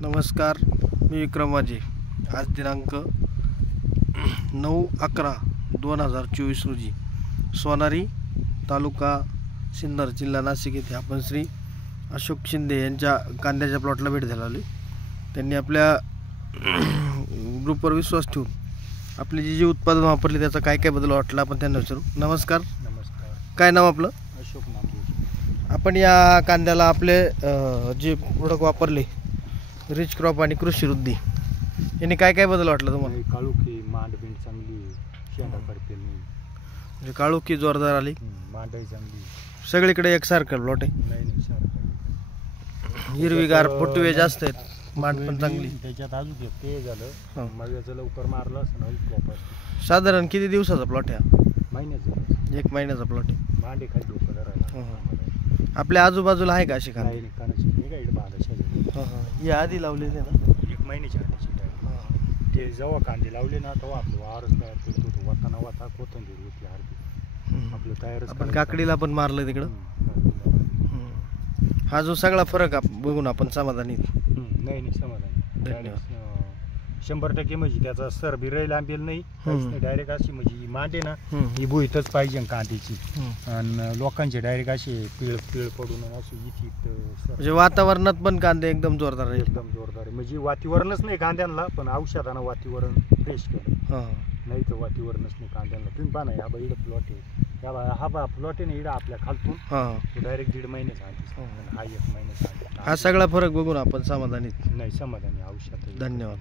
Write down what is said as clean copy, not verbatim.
नमस्कार, मी विक्रम माझे. आज दिनांक 9/11/2024 रोजी सोनारी तालुका सिन्नर जिल्हा नाशिक येथे आपण श्री अशोक शिंदे यांच्या कांद्याच्या प्लॉटला भेट द्यायला आलो. त्यांनी आपल्या ग्रुपवर विश्वास ठेवून आपली जी उत्पादन वापरली त्याचा काय काय बदल वाटला आपण त्यांना विचारू. नमस्कार. नमस्कार. काय नाव आपलं? अशोक नामदेव. आपण या कांद्याला आपले जे प्रोडक्ट वापरले रिच क्रॉप आणि कृषी वृद्धी यांनी काय काय बदल वाटला तुम्हाला? काळुखी मांडबिंड चांगली, शेंडा करपेल नाही, म्हणजे काळोखी जोरदार आली, मांडही चांगली, सगळीकडे एकसारखं प्लॉट आहे, नाही सारखं हिरवीगार फुटवे जास्त आहेत, मांड पण चांगली. त्याच्यात अजून ते झालं मव्याचं लवकर मारलं असं ना क्रॉप. साधारण किती दिवसाचा प्लॉट आहे? महिन्याचं, 1 महिन्याचा प्लॉट आहे. मांडे खाली डोकं धरायला. आपल्या आजूबाजूला आहे का अशी कांदे? नाही कानाची नाही का इकडे बांधा शेजारी. या आधी लावलेले ना 1 महिन्याच्या आधीची टाईम. ते जेव्हा कांदे लावले ना तेव्हा आपलं वारच तयार करतो, तो वाटाणा वाटा कोथंबीर होती हरकी आपलं तयारच. आपण काकडीला पण मारलं तिकडं. हा जो सगळा फरक बघून आपण समाधानी. नाही समाधानी. धन्यवाद. 100% म्हणजे त्याचा सर बी राहील आंबेल नाही, डायरेक्ट अशी म्हणजे मांडे ना ही भुईतच पाहिजे कांद्याची. आणि लोकांचे डायरेक्ट असे पीळ पडून अशी इथे म्हणजे वातावरणात पण कांदे एकदम जोरदार राहील. एकदम जोरदार म्हणजे वातावरणच नाही कांद्यांना, पण औषधानं वातावरण फ्रेश केलं. नाही तर वातावरणच नाही कांद्यांना. तुम्ही पहा ना, हा बा इकडं प्लॉट आहे, हा बा प्लॉट आहे ना इकडं आपल्या खालतून डायरेक्ट 1.5 महिन्याचा आधी, हा 1 महिन्याचा आधी. हा सगळा फरक बघून आपण समाधानी. नाही समाधानी औषध. धन्यवाद.